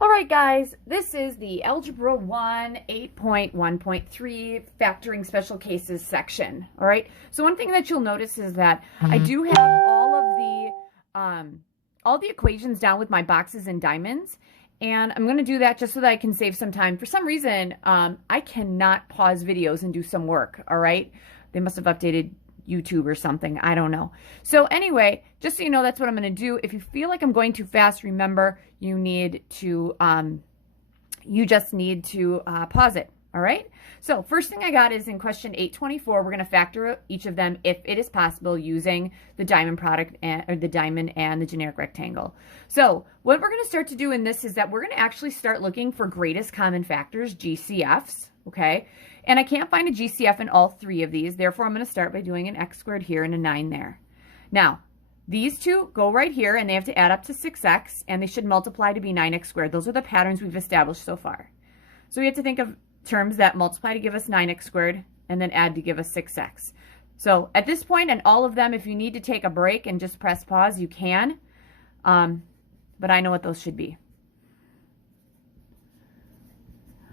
All right, guys, this is the Algebra 1 8.1.3 factoring special cases section. All right, so one thing that you'll notice is that I do have all the equations down with my boxes and diamonds, and I'm going to do that just so that I can save some time. For some reason, I cannot pause videos and do some work. All right, they must have updated YouTube or something. I don't know. So anyway, just so you know, that's what I'm going to do. If you feel like I'm going too fast, remember you need to, you just need to pause it. All right. So first thing I got is in question 824, we're going to factor each of them if it is possible using the diamond product or the diamond and the generic rectangle. So what we're going to start to do in this is that we're going to actually start looking for greatest common factors, GCFs. Okay. And I can't find a GCF in all three of these. Therefore, I'm going to start by doing an x squared here and a 9 there. Now, these two go right here, and they have to add up to 6x, and they should multiply to be 9x squared. Those are the patterns we've established so far. So we have to think of terms that multiply to give us 9x squared, and then add to give us 6x. So at this point, in all of them, if you need to take a break and just press pause, you can. But I know what those should be.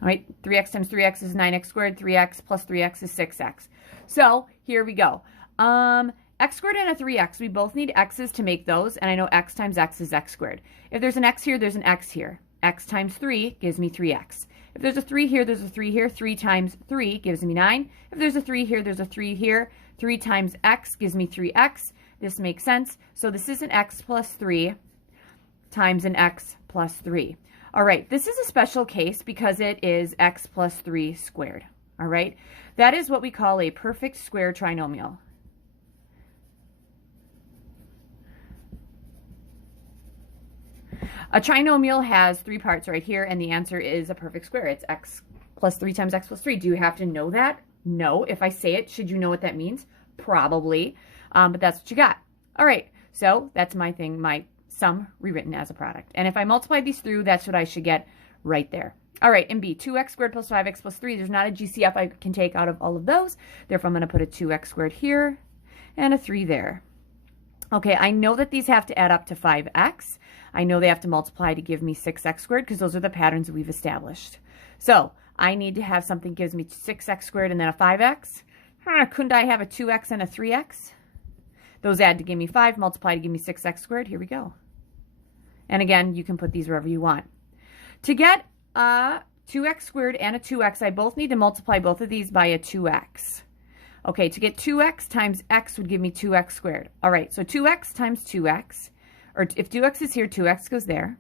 All right, 3x times 3x is 9x squared. 3x plus 3x is 6x. So here we go. X squared and a 3x, we both need x's to make those, and I know x times x is x squared. If there's an x here, there's an x here. X times 3 gives me 3x. If there's a 3 here, there's a 3 here. 3 times 3 gives me 9. If there's a 3 here, there's a 3 here. 3 times x gives me 3x. This makes sense. So this is an x plus 3 times an x plus 3. All right, this is a special case because it is x plus 3 squared. All right, that is what we call a perfect square trinomial. A trinomial has three parts right here, and the answer is a perfect square. It's x plus 3 times x plus 3. Do you have to know that? No. If I say it, should you know what that means? Probably, but that's what you got. All right, so that's my thing, my sum rewritten as a product. And if I multiply these through, that's what I should get right there. All right, in B, 2x squared plus 5x plus 3. There's not a GCF I can take out of all of those. Therefore, I'm going to put a 2x squared here and a 3 there. Okay, I know that these have to add up to 5x. I know they have to multiply to give me 6x squared because those are the patterns we've established. So I need to have something that gives me 6x squared and then a 5x. Couldn't I have a 2x and a 3x? Those add to give me 5, multiply to give me 6x squared. Here we go. And again, you can put these wherever you want. To get a 2x squared and a 2x, I both need to multiply both of these by a 2x. Okay, to get 2x times x would give me 2x squared. All right, so 2x times 2x, or if 2x is here, 2x goes there.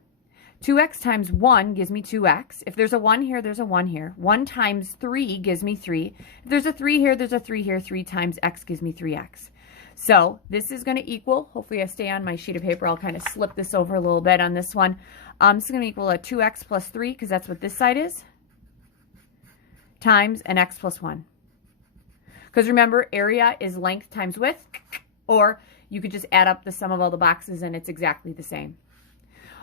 2x times 1 gives me 2x. If there's a 1 here, there's a 1 here. 1 times 3 gives me 3. If there's a 3 here, there's a 3 here. 3 times x gives me 3x. So this is going to equal, hopefully I stay on my sheet of paper, I'll kind of slip this over a little bit on this one. This is going to equal a 2x plus 3, because that's what this side is, times an x plus 1. Because remember, area is length times width, or you could just add up the sum of all the boxes and it's exactly the same.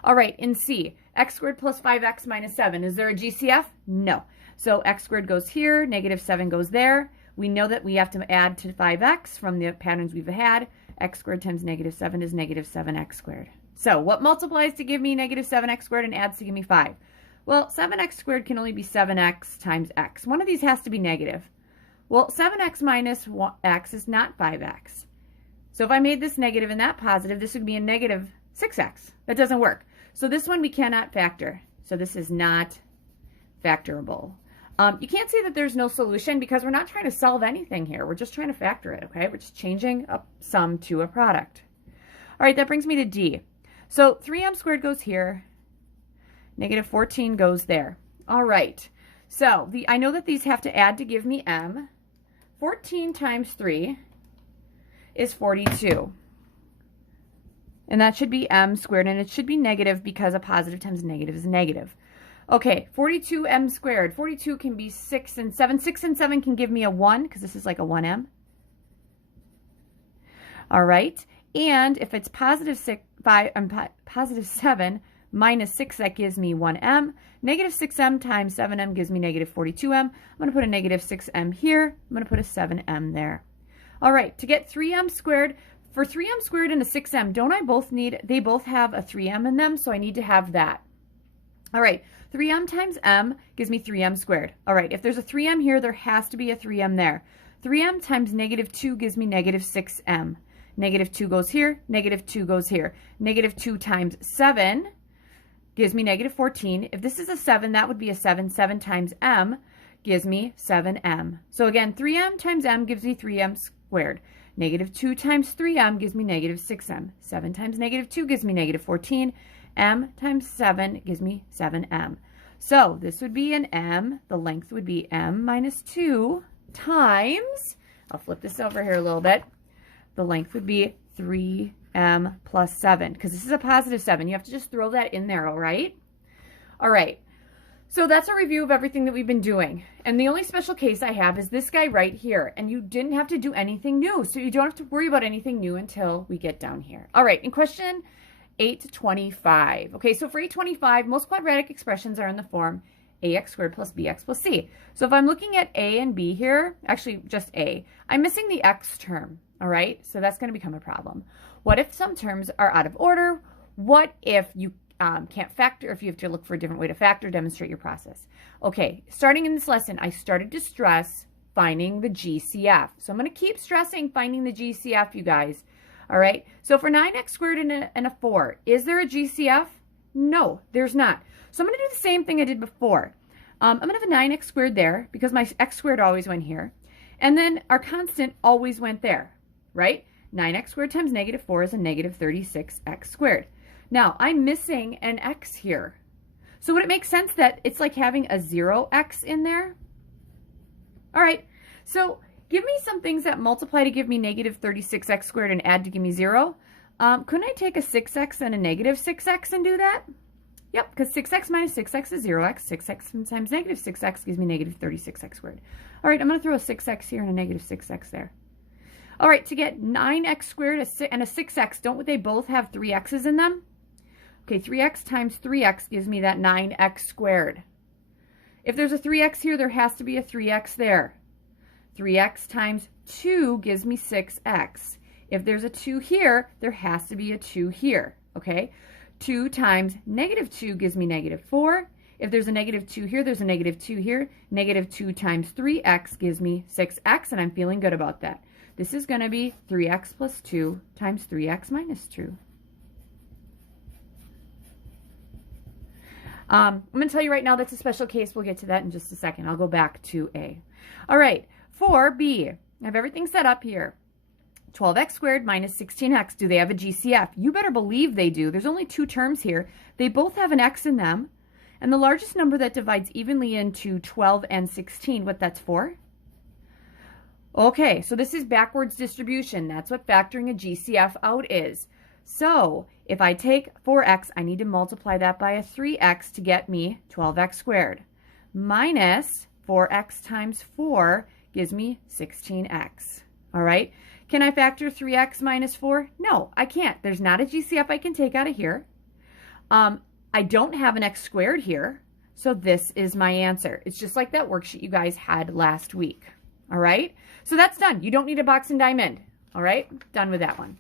All right, in C, x squared plus 5x minus 7. Is there a GCF? No. So x squared goes here, negative 7 goes there. We know that we have to add to 5x from the patterns we've had. X squared times negative 7 is negative 7x squared. So what multiplies to give me negative 7x squared and adds to give me 5? Well, 7x squared can only be 7x times x. One of these has to be negative. Well, 7x minus x is not 5x. So if I made this negative and that positive, this would be a negative 6x. That doesn't work. So this one we cannot factor. So this is not factorable. You can't see that there's no solution because we're not trying to solve anything here. We're just trying to factor it, okay? We're just changing a sum to a product. All right, that brings me to D. So 3m squared goes here. Negative 14 goes there. All right. So I know that these have to add to give me m. 14 times 3 is 42. And that should be m squared, and it should be negative because a positive times a negative is negative. Okay, 42m squared. 42 can be 6 and 7. 6 and 7 can give me a 1 because this is like a 1m. All right, and if it's positive 7 minus 6, that gives me 1m. Negative 6m times 7m gives me negative 42m. I'm going to put a negative 6m here. I'm going to put a 7m there. All right, to get 3m squared, for 3m squared and a 6m, don't I both need, they both have a 3m in them, so I need to have that. All right, 3m times m gives me 3m squared. All right, if there's a 3m here, there has to be a 3m there. 3m times negative 2 gives me negative 6m. Negative 2 goes here, negative 2 goes here. Negative 2 times 7 gives me negative 14. If this is a 7, that would be a 7. 7 times m gives me 7m. So again, 3m times m gives me 3m squared. Negative 2 times 3m gives me negative 6m. 7 times negative 2 gives me negative 14. M times 7 gives me 7m. So this would be an m. The length would be m minus 2 times, I'll flip this over here a little bit. The length would be 3m plus 7, because this is a positive 7. You have to just throw that in there, all right? All right. So that's a review of everything that we've been doing. And the only special case I have is this guy right here. And you didn't have to do anything new. So you don't have to worry about anything new until we get down here. All right, in question 825. Okay, so for 825, most quadratic expressions are in the form ax squared plus bx plus c. So if I'm looking at a and b here, actually just a, I'm missing the x term. All right, so that's going to become a problem. What if some terms are out of order? What if you can't factor, if you have to look for a different way to factor, demonstrate your process. Okay, starting in this lesson, I started to stress finding the GCF. So I'm going to keep stressing finding the GCF, you guys. All right, so for 9x squared and a 4, is there a GCF? No, there's not. So I'm going to do the same thing I did before. I'm going to have a 9x squared there because my x squared always went here. And then our constant always went there, right? 9x squared times negative 4 is a negative 36x squared. Now, I'm missing an x here. So would it make sense that it's like having a 0x in there? All right, so give me some things that multiply to give me negative 36x squared and add to give me 0. Couldn't I take a 6x and a negative 6x and do that? Yep, because 6x minus 6x is 0x. 6x times negative 6x gives me negative 36x squared. All right, I'm going to throw a 6x here and a negative 6x there. All right, to get 9x squared and a 6x, don't they both have 3 x's in them? Okay, 3x times 3x gives me that 9x squared. If there's a 3x here, there has to be a 3x there. 3x times 2 gives me 6x. If there's a 2 here, there has to be a 2 here, okay? 2 times negative 2 gives me negative 4. If there's a negative 2 here, there's a negative 2 here. Negative 2 times 3x gives me 6x, and I'm feeling good about that. This is going to be 3x plus 2 times 3x minus 2. I'm going to tell you right now that's a special case. We'll get to that in just a second. I'll go back to A. All right, for B, I have everything set up here. 12x squared minus 16x. Do they have a GCF? You better believe they do. There's only 2 terms here. They both have an x in them. And the largest number that divides evenly into 12 and 16, what that's for? Okay, so this is backwards distribution. That's what factoring a GCF out is. So if I take 4x, I need to multiply that by a 3x to get me 12x squared. Minus 4x times 4 gives me 16x. All right. Can I factor 3x minus 4? No, I can't. There's not a GCF I can take out of here. I don't have an x squared here, so this is my answer. It's just like that worksheet you guys had last week. All right. So that's done. You don't need a box and diamond. All right. Done with that one.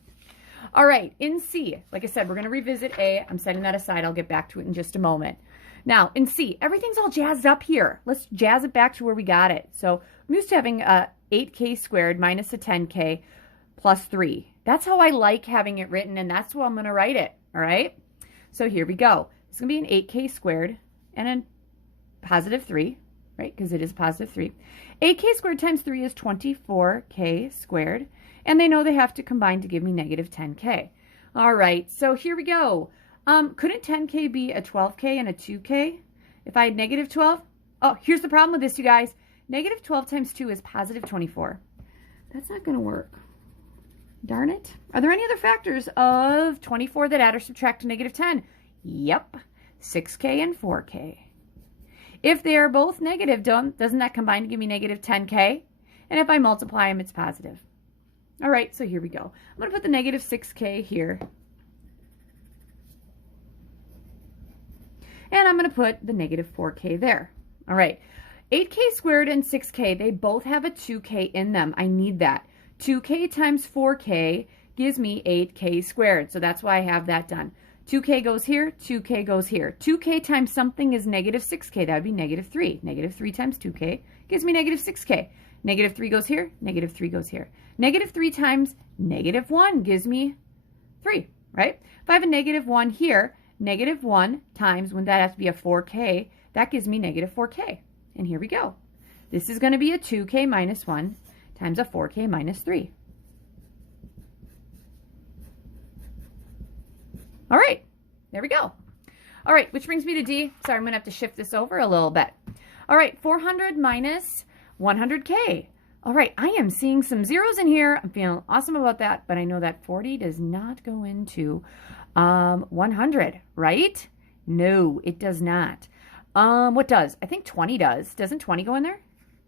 All right, in C, like I said, we're going to revisit A. I'm setting that aside. I'll get back to it in just a moment. Now, in C, everything's all jazzed up here. Let's jazz it back to where we got it. So I'm used to having 8k squared minus a 10k plus 3. That's how I like having it written, and that's how I'm going to write it, all right? So here we go. It's going to be an 8k squared and a positive 3, right, because it is positive 3. 8k squared times 3 is 24k squared. And they know they have to combine to give me negative 10k. All right, so here we go. Couldn't 10k be a 12k and a 2k? If I had negative 12? Oh, here's the problem with this, you guys. Negative 12 times 2 is positive 24. That's not going to work. Darn it. Are there any other factors of 24 that add or subtract to negative 10? Yep, 6k and 4k. If they are both negative, doesn't that combine to give me negative 10k? And if I multiply them, it's positive. All right, so here we go. I'm going to put the negative 6k here. And I'm going to put the negative 4k there. All right, 8k squared and 6k, they both have a 2k in them. I need that. 2k times 4k gives me 8k squared, so that's why I have that done. 2k goes here, 2k goes here. 2k times something is negative 6k. That would be negative 3. Negative 3 times 2k gives me negative 6k. Negative 3 goes here, negative 3 goes here. Negative 3 times negative 1 gives me 3, right? If I have a negative 1 here, negative 1 times, when that has to be a 4k, that gives me negative 4k. And here we go. This is going to be a 2k minus 1 times a 4k minus 3. All right, there we go. All right, which brings me to D. Sorry, I'm going to have to shift this over a little bit. All right, 400 minus 100k. All right, I am seeing some zeros in here. I'm feeling awesome about that, but I know that 40 does not go into 100, right? No, it does not. What does? I think 20 does. Doesn't 20 go in there?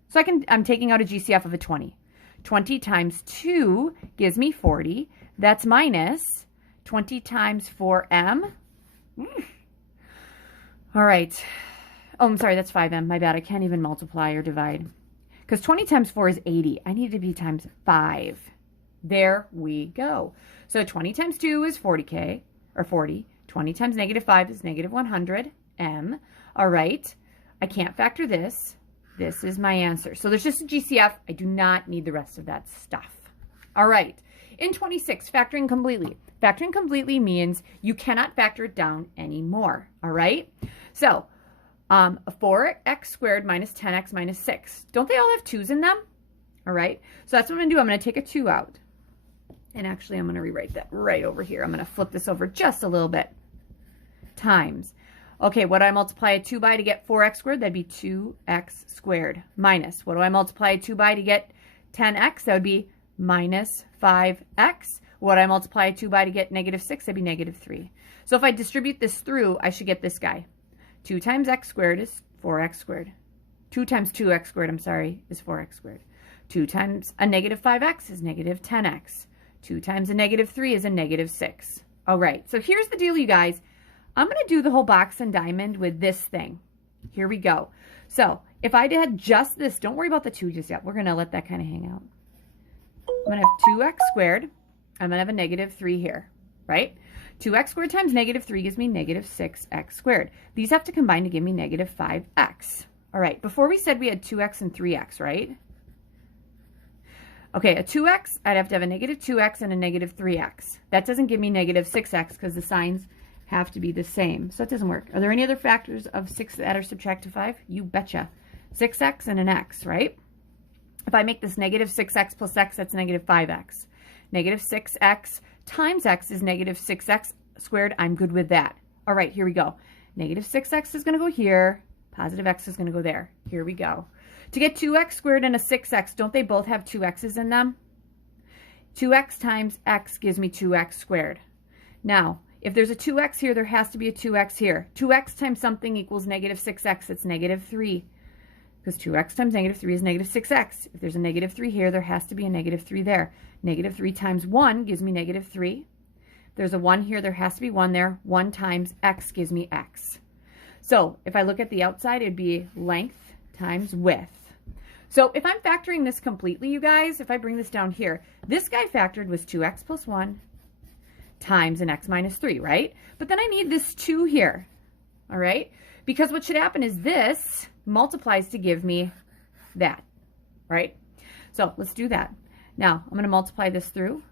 So I'm taking out a GCF of a 20. 20 times 2 gives me 40. That's minus 20 times 4m. All right. Oh, I'm sorry, that's 5m. My bad. I can't even multiply or divide. Because 20 times 4 is 80. I need to be times 5. There we go. So 20 times 2 is 40k, or 40. 20 times negative 5 is negative 100 m. All right. I can't factor this. This is my answer. So there's just a GCF. I do not need the rest of that stuff. All right. In 26, factoring completely. Factoring completely means you cannot factor it down anymore. All right. So 4x squared minus 10x minus 6. Don't they all have 2's in them? All right. So that's what I'm going to do. I'm going to take a 2 out. And actually, I'm going to rewrite that right over here. I'm going to flip this over just a little bit. Times. Okay, what do I multiply a 2 by to get 4x squared? That'd be 2x squared. Minus. What do I multiply a 2 by to get 10x? That would be minus 5x. What do I multiply a 2 by to get negative 6? That'd be negative 3. So if I distribute this through, I should get this guy. 2 times x squared is 4x squared. 2 times 2x squared, I'm sorry, is 4x squared. 2 times a negative 5x is negative 10x. 2 times a negative 3 is a negative 6. All right, so here's the deal, you guys. I'm going to do the whole box and diamond with this thing. Here we go. So if I did just this, don't worry about the 2 just yet. We're going to let that kind of hang out. I'm going to have 2x squared. I'm going to have a negative 3 here, right? 2x squared times negative 3 gives me negative 6x squared. These have to combine to give me negative 5x. All right, before we said we had 2x and 3x, right? Okay, a 2x, I'd have to have a negative 2x and a negative 3x. That doesn't give me negative 6x because the signs have to be the same. So it doesn't work. Are there any other factors of 6 that are subtract to 5? You betcha. 6x and an x, right? If I make this negative 6x plus x, that's negative 5x. Negative 6x times x is negative 6x squared. I'm good with that. All right, here we go. Negative 6x is going to go here. Positive x is going to go there. Here we go. To get 2x squared and a 6x, don't they both have 2x's in them? 2x times x gives me 2x squared. Now, if there's a 2x here, there has to be a 2x here. 2x times something equals negative 6x. It's negative 3. Because 2x times negative 3 is negative 6x. If there's a negative 3 here, there has to be a negative 3 there. Negative 3 times 1 gives me negative 3. If there's a 1 here, there has to be 1 there. 1 times x gives me x. So if I look at the outside, it'd be length times width. So if I'm factoring this completely, you guys, if I bring this down here, this guy factored was 2x plus 1 times an x minus 3, right? But then I need this 2 here, all right? Because what should happen is this multiplies to give me that, right? So let's do that. Now, I'm going to multiply this through.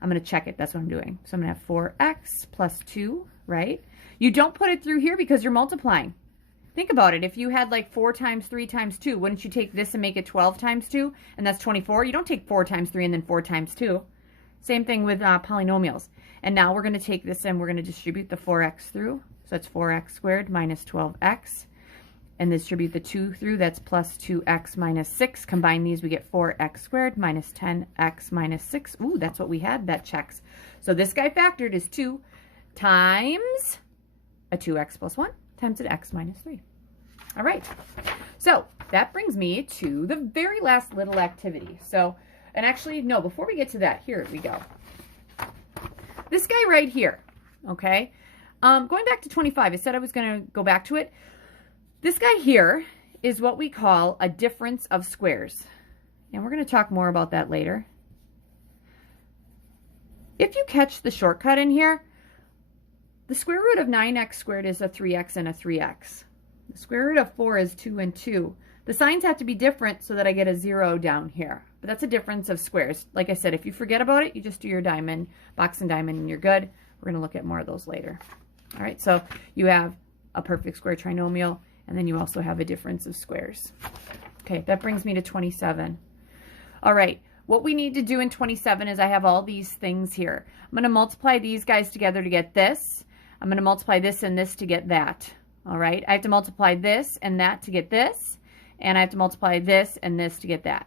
I'm going to check it. That's what I'm doing. So I'm going to have 4x plus 2, right? You don't put it through here because you're multiplying. Think about it. If you had like 4 times 3 times 2, wouldn't you take this and make it 12 times 2? And that's 24. You don't take 4 times 3 and then 4 times 2. Same thing with polynomials. And now we're going to take this and we're going to distribute the 4x through. So it's 4x squared minus 12x. And distribute the 2 through. That's plus 2x minus 6. Combine these, we get 4x squared minus 10x minus 6. Ooh, that's what we had. That checks. So this guy factored is 2 times a 2x plus 1 times an x minus 3. All right. So that brings me to the very last little activity. So, and actually, no, before we get to that, here we go. This guy right here, okay? Going back to 25, I said I was going to go back to it. This guy here is what we call a difference of squares. And we're going to talk more about that later. If you catch the shortcut in here, The square root of 9x squared is a 3x and a 3x. The square root of 4 is 2 and 2. The signs have to be different so that I get a 0 down here. But that's a difference of squares. Like I said, if you forget about it, you just do your diamond, box and diamond, and you're good. We're going to look at more of those later. All right, so you have a perfect square trinomial, and then you also have a difference of squares. Okay, that brings me to 27. All right, what we need to do in 27 is I have all these things here. I'm going to multiply these guys together to get this. I'm going to multiply this and this to get that. All right, I have to multiply this and that to get this, and I have to multiply this and this to get that.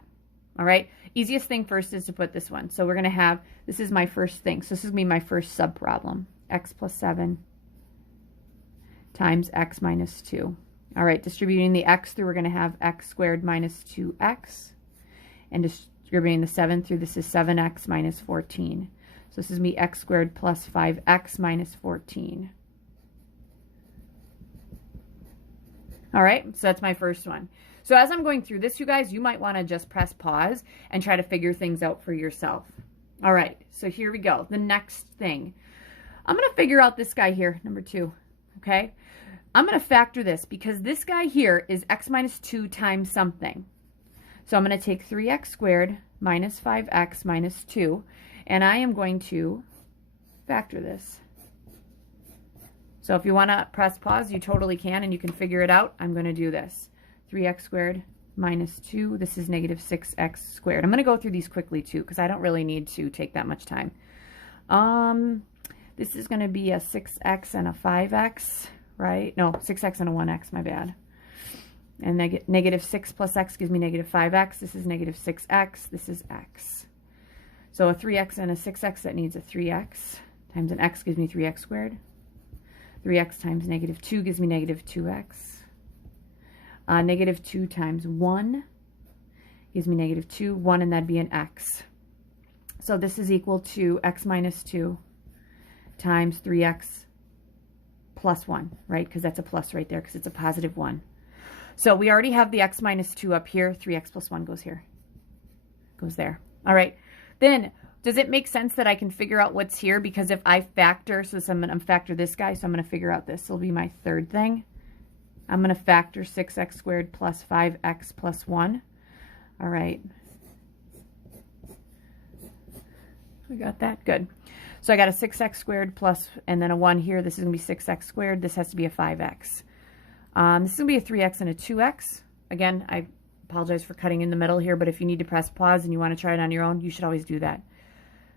All right, easiest thing first is to put this one. So we're going to have, this is my first thing. So this is going to be my first sub-problem. X plus 7 times x minus 2. All right, distributing the x through, we're going to have x squared minus 2x. And distributing the 7 through, this is 7x minus 14. So this is me x squared plus 5x minus 14. All right, so that's my first one. So as I'm going through this, you guys, you might want to just press pause and try to figure things out for yourself. All right, so here we go. The next thing. I'm going to figure out this guy here, number 2, okay? I'm going to factor this because this guy here is x minus 2 times something. So I'm going to take 3x squared minus 5x minus 2, and I am going to factor this. So if you want to press pause, you totally can, and you can figure it out. I'm going to do this. 3x squared minus 2. This is negative 6x squared. I'm going to go through these quickly, too, because I don't really need to take that much time. This is going to be a 6x and a 5x, right? No, 6x and a 1x, my bad. And negative 6 plus x gives me negative 5x. This is negative 6x. This is x. So a 3x and a 6x, that needs a 3x. Times an x gives me 3x squared. 3x times negative 2 gives me negative 2x. Negative 2 times 1 gives me negative 2. 1, and that'd be an x. So this is equal to x minus 2 times 3x plus 1, right? Because that's a plus right there because it's a positive 1. So we already have the x minus 2 up here. 3x plus 1 goes here. Goes there. All right. Then, does it make sense that I can figure out what's here? Because if I factor, so I'm going to factor this guy, so I'm going to figure out this. This will be my third thing. I'm going to factor 6x squared plus 5x plus 1. All right. We got that? Good. So I got a 6x squared plus, and then a 1 here. This is going to be 6x squared. This has to be a 5x. This is going to be a 3x and a 2x. Again, I apologize for cutting in the middle here, but if you need to press pause and you want to try it on your own, you should always do that.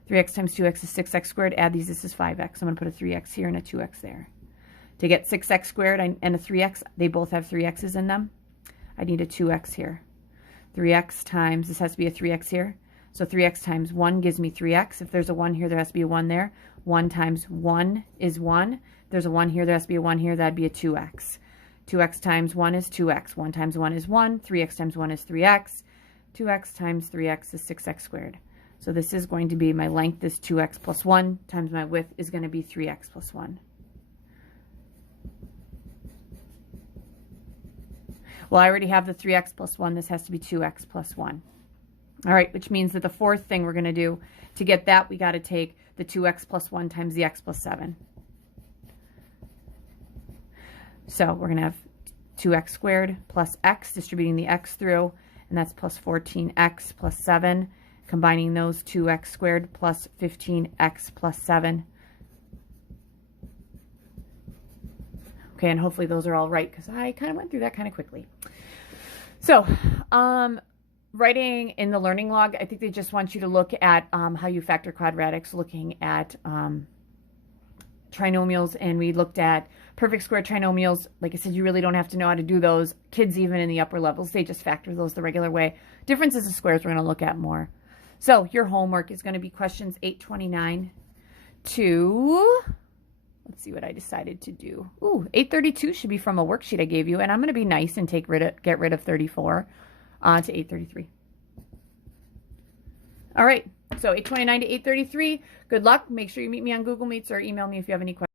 3x times 2x is 6x squared. Add these. This is 5x. I'm going to put a 3x here and a 2x there. To get 6x squared and a 3x, they both have 3x's in them. I need a 2x here. 3x times, this has to be a 3x here. So 3x times 1 gives me 3x. If there's a 1 here, there has to be a 1 there. 1 times 1 is 1. If there's a 1 here, there has to be a 1 here. That'd be a 2x. 2x times 1 is 2x. 1 times 1 is 1. 3x times 1 is 3x. 2x times 3x is 6x squared. So this is going to be, my length is 2x plus 1 times my width is going to be 3x plus 1. Well, I already have the 3x plus 1. This has to be 2x plus 1. All right, which means that the fourth thing we're going to do, to get that, we got to take the 2x plus 1 times the x plus 7. So we're going to have 2x squared plus x, distributing the x through, and that's plus 14x plus 7. Combining those, 2x squared plus 15x plus 7. Okay, and hopefully those are all right because I kind of went through that kind of quickly. So, writing in the learning log, I think they just want you to look at how you factor quadratics, looking at trinomials, and we looked at perfect square trinomials. Like I said, you really don't have to know how to do those. Kids even in the upper levels, they just factor those the regular way. Differences of squares we're going to look at more. So your homework is going to be questions 829 to... Let's see what I decided to do. Ooh, 832 should be from a worksheet I gave you, and I'm going to be nice and get rid of 34 to 833. All right, so 829 to 833. Good luck. Make sure you meet me on Google Meets or email me if you have any questions.